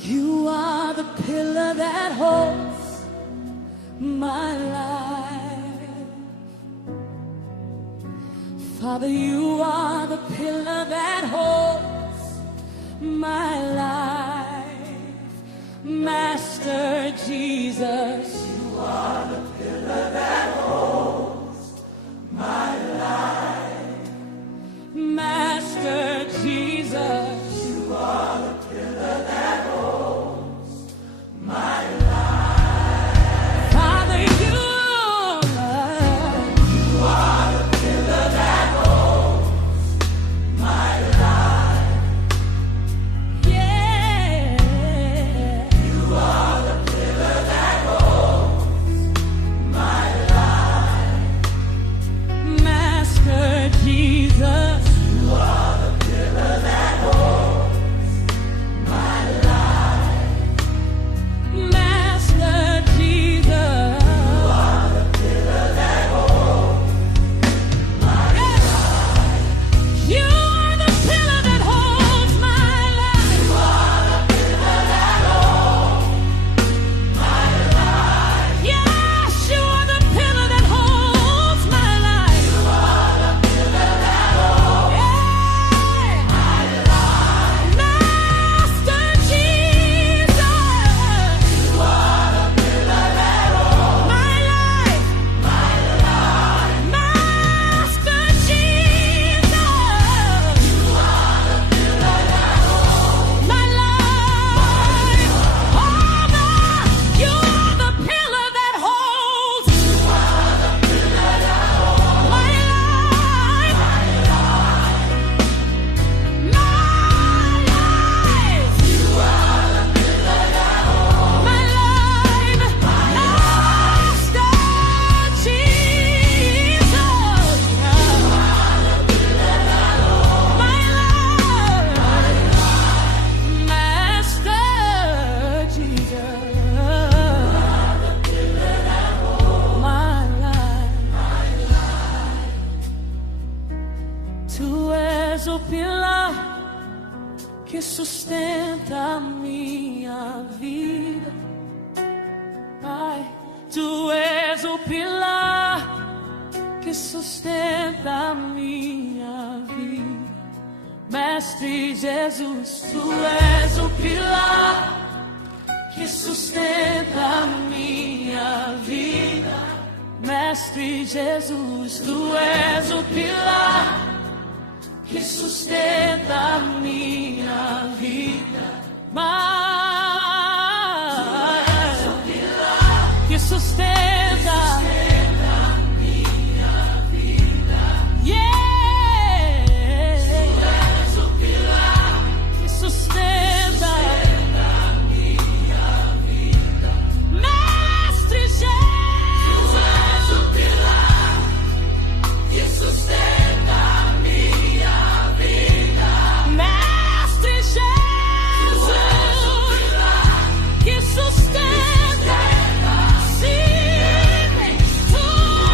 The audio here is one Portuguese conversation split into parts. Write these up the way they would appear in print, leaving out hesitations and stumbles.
You are the pillar that holds my life. Father, you are the pillar that holds my life. Master Jesus, you are the pillar that holds my life. Master Jesus, you are the pillar that holds my life. Father, you are the pillar that holds my life. Yeah, you are the pillar that holds my life. Master Jesus, you are the pillar that holds my life. Master Jesus, you are the pillar that holds my life. You are the pillar that holds my life. You are the pillar that holds my life. Yes, you are the pillar that holds my life. You are the pillar that holds my life. Master Jesus, you are the pillar that holds my life. Master Jesus, you are the pillar that holds my life. Father, you are the pillar that holds my life. You are the pillar that holds my life. Master Jesus, you are the pillar that holds my life. Master Jesus, my life. Tu és o pilar que sustenta a minha vida. Ai, tu és o pilar que sustenta a minha vida. Mestre Jesus, tu és o pilar que sustenta a minha vida. Mestre Jesus, tu és o pilar que sustenta a minha vida. Mas que sustenta a minha vida. Yeah, tu és o pilar que sustenta a minha vida. Mestre Jesus, tu és o pilar que sustenta a minha vida. Mestre Jesus, tu és o pilar que sustenta. Sim, tu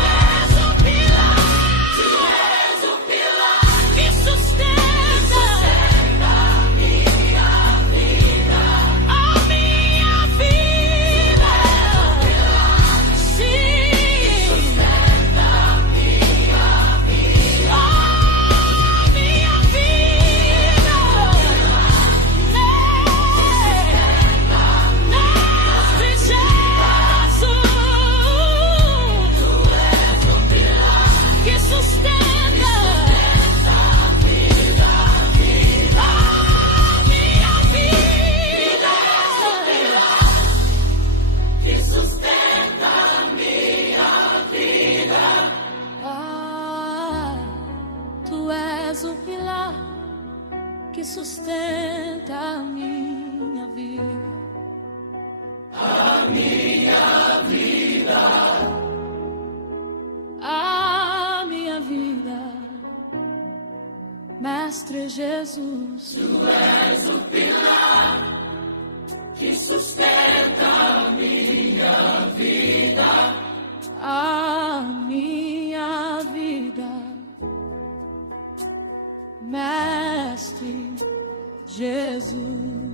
és o pilar que sustenta a minha vida. A minha vida, sim, sustenta a minha vida. A minha vida, Mestre Jesus, tu és o pilar que sustenta a minha vida. A minha vida, que sustenta a minha vida. Ah, tu és o pilar que sustenta a minha vida. A minha vida. A minha vida. Mestre Jesus, Tu és o pilar que sustenta a minha vida. A minha vida, Mestre Jesus.